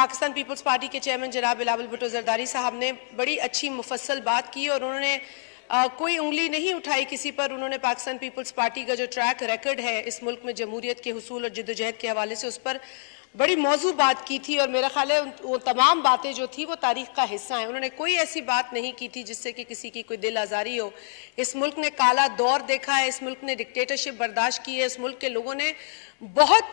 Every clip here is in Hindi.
पाकिस्तान पीपल्स पार्टी के चेयरमैन जनाब बिलावल भुट्टो जरदारी साहब ने बड़ी अच्छी मुफस्सल बात की और उन्होंने कोई उंगली नहीं उठाई किसी पर। उन्होंने पाकिस्तान पीपल्स पार्टी का जो ट्रैक रिकॉर्ड है इस मुल्क में जमहूरियत के हुसूल और जिद्दोजहद के हवाले से उस पर बड़ी मौजू बात की थी और मेरा ख्याल है वो तमाम बातें जो थी वो तारीख का हिस्सा हैं। उन्होंने कोई ऐसी बात नहीं की थी जिससे कि किसी की कोई दिल आज़ारी हो। इस मुल्क ने काला दौर देखा है, इस मुल्क ने डिक्टेटरशिप बर्दाश्त की है, इस मुल्क के लोगों ने बहुत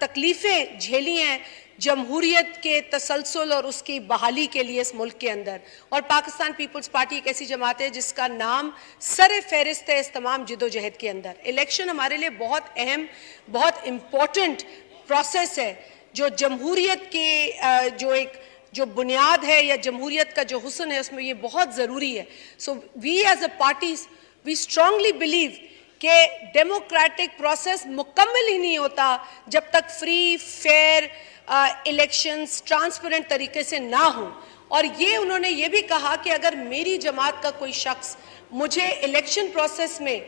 तकलीफ़ें झेली हैं जमहूरियत के तसलसल और उसकी बहाली के लिए इस मुल्क के अंदर। और पाकिस्तान पीपल्स पार्टी एक ऐसी जमात है जिसका नाम सर फहरिस्त है इस तमाम जिदोजहद के अंदर। इलेक्शन हमारे लिए बहुत अहम, बहुत इम्पोर्टेंट प्रोसेस है जो जमहूरियत के जो बुनियाद है या जमहूरियत का जो हुस्न है उसमें ये बहुत ज़रूरी है। So we as a party we strongly believe कि डेमोक्रेटिक प्रोसेस मुकम्मल ही नहीं होता जब तक फ्री फेयर इलेक्शंस ट्रांसपेरेंट तरीके से ना हो। और ये उन्होंने ये भी कहा कि अगर मेरी जमात का कोई शख्स मुझे इलेक्शन प्रोसेस में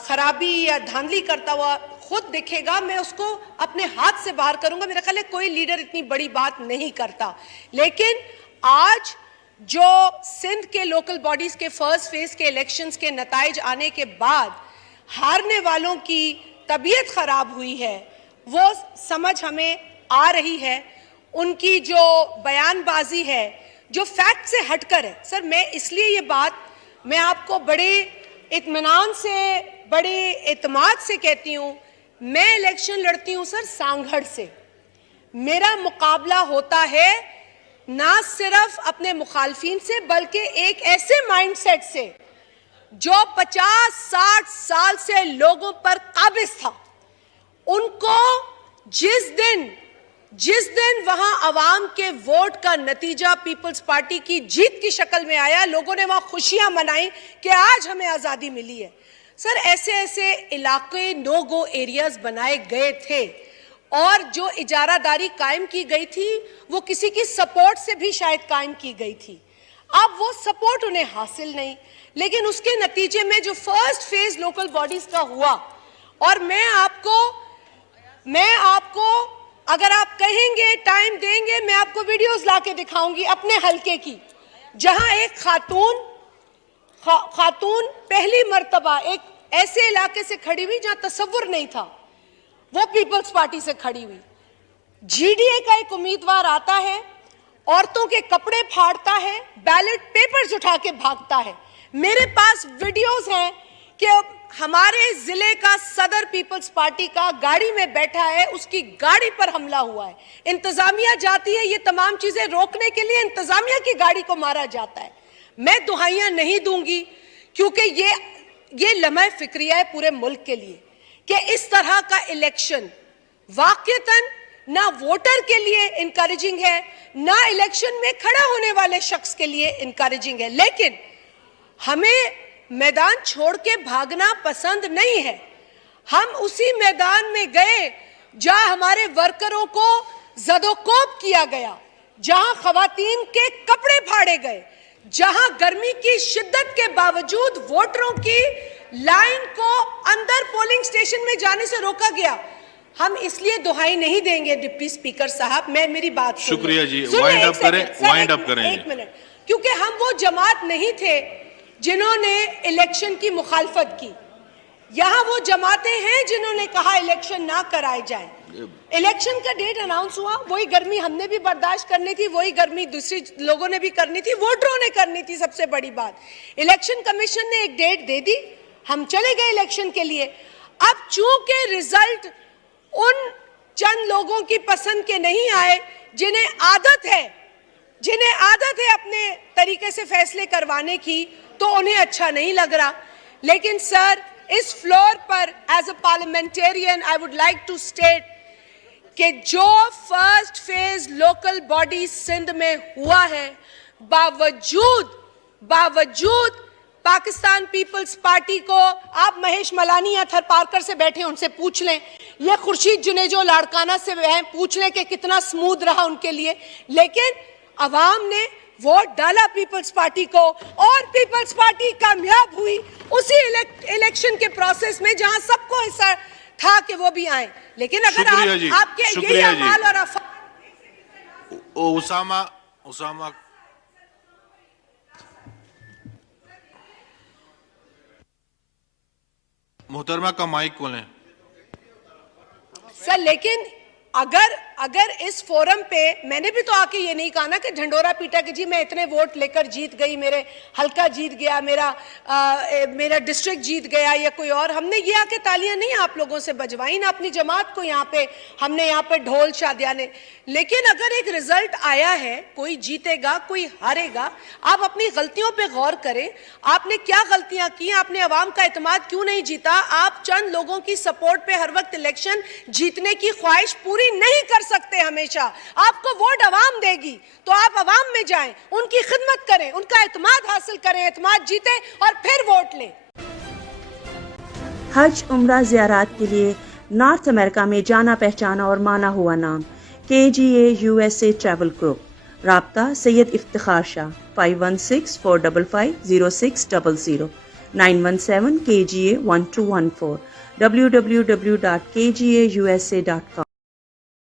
खराबी या धांधली करता हुआ खुद दिखेगा मैं उसको अपने हाथ से बाहर करूंगा। मेरा ख्याल है कोई लीडर इतनी बड़ी बात नहीं करता। लेकिन आज जो सिंध के लोकल बॉडीज के फर्स्ट फेज के इलेक्शंस के नताइज आने के बाद हारने वालों की तबीयत खराब हुई है वो समझ हमें आ रही है। उनकी जो बयानबाजी है जो फैक्ट से हटकर है। सर मैं इसलिए ये बात मैं आपको बड़े इत्मीनान से बड़े एतमाद से कहती हूँ। मैं इलेक्शन लड़ती हूँ सर सांगढ़ से। मेरा मुकाबला होता है ना सिर्फ अपने मुखालफिन से बल्कि एक ऐसे माइंडसेट से जो 50-60 साल से लोगों पर काबिज था। उनको जिस दिन वहां अवाम के वोट का नतीजा पीपल्स पार्टी की जीत की शक्ल में आया लोगों ने वहां खुशियां मनाई कि आज हमें आज़ादी मिली है। सर ऐसे ऐसे इलाके नो गो एरियाज बनाए गए थे और जो इजारादारी कायम की गई थी वो किसी की सपोर्ट से भी शायद कायम की गई थी। अब वो सपोर्ट उन्हें हासिल नहीं, लेकिन उसके नतीजे में जो फर्स्ट फेज लोकल बॉडीज का हुआ और मैं आपको अगर आप कहेंगे टाइम देंगे मैं आपको वीडियोस लाके दिखाऊंगी अपने हलके की जहां एक खातून पहली मर्तबा एक ऐसे इलाके से खड़ी हुई जहां तसव्वुर नहीं था, वो पीपल्स पार्टी से खड़ी हुई। जीडीए का एक उम्मीदवार आता है, औरतों के कपड़े फाड़ता है, बैलेट पेपर्स उठा के भागता है। मेरे पास वीडियोस हैं कि हमारे जिले का सदर पीपल्स पार्टी का गाड़ी में बैठा है, उसकी गाड़ी पर हमला हुआ है। इंतजामिया जाती है ये तमाम चीजें रोकने के लिए, इंतजामिया की गाड़ी को मारा जाता है। मैं दुहाइयां नहीं दूंगी क्योंकि ये लम्हा फिक्रिया है पूरे मुल्क के लिए कि इस तरह का इलेक्शन वाकईतन ना वोटर के लिए इनकरेजिंग है ना इलेक्शन में खड़ा होने वाले शख्स के लिए इनकरेजिंग है। लेकिन हमें मैदान छोड़ के भागना पसंद नहीं है। हम उसी मैदान में गए जहां हमारे वर्करों को जदोकोब किया गया, जहां खवातीन के कपड़े फाड़े गए, जहां गर्मी की शिद्दत के बावजूद वोटरों की लाइन को अंदर पोलिंग स्टेशन में जाने से रोका गया। हम इसलिए दुहाई नहीं देंगे डिप्टी स्पीकर साहब, मेरी बात शुक्रिया जी, वाइंड अप करें एक मिनट, क्योंकि हम वो जमात नहीं थे जिन्होंने इलेक्शन की मुखालफत की। यहां वो जमातें हैं जिन्होंने कहा इलेक्शन ना कराए जाए। इलेक्शन का डेट अनाउंस हुआ, वही गर्मी हमने भी बर्दाश्त करनी थी, वही गर्मी दूसरी लोगों ने भी करनी थी, वोटरों ने करनी थी। सबसे बड़ी बात, इलेक्शन कमीशन ने एक डेट दे दी, हम चले गए इलेक्शन के लिए। अब चूंकि रिजल्ट उन चंद लोगों की पसंद के नहीं आए जिन्हें आदत है अपने तरीके से फैसले करवाने की, तो उन्हें अच्छा नहीं लग रहा। लेकिन सर इस फ्लोर पर as a parliamentarian I would like to state कि जो first phase local body Sindh में हुआ है, बावजूद पाकिस्तान पीपल्स पार्टी को, आप महेश मलानी या थरपारकर से बैठे उनसे पूछ लें, ये खुर्शीद जुनेजो लाड़काना से पूछ लें कि कितना स्मूथ रहा उनके लिए। लेकिन अवाम ने वोट डाला पीपल्स पार्टी को और पीपल्स पार्टी कामयाब हुई उसी इलेक्शन के प्रोसेस में जहां सबको हिस्सा था कि वो भी आए, लेकिन अगर शुक्रिया जी, आपके यही शुक्रिया जी। अमाल और अफवाह उसामा मोहतरमा का माइक खोलें। सर, लेकिन अगर इस फोरम पे मैंने भी तो आके ये नहीं कहा ना कि ढंडोरा पीटा कि जी मैं इतने वोट लेकर जीत गई, मेरे हल्का जीत गया, मेरा डिस्ट्रिक्ट जीत गया या कोई और, हमने ये आके तालियां नहीं आप लोगों से बजवाई ना अपनी जमात को यहाँ पे, हमने यहाँ पे ढोल शादियाने। लेकिन अगर एक रिजल्ट आया है, कोई जीतेगा कोई हारेगा, आप अपनी गलतियों पे गौर करें। आपने क्या गलतियां की, आपने अवाम का एतमाद क्यों नहीं जीता? आप चंद लोगों की सपोर्ट पे हर वक्त इलेक्शन जीतने की ख्वाहिश पूरी नहीं कर सकते। हमेशा आपको वोट अवाम देगी, तो आप अवाम में जाएं, उनकी खिदमत करें, उनका एतमाद हासिल करें, एतमाद जीतें और फिर वोट लें। हज उम्रा ज़ियारत के लिए नॉर्थ अमेरिका में जाना पहचाना और माना हुआ नाम KGA USA ट्रैवल ग्रुप। राब्ता सैयद इफ्तिखार शाह 5164550600 917 KGA 1214 www.kgausa.com।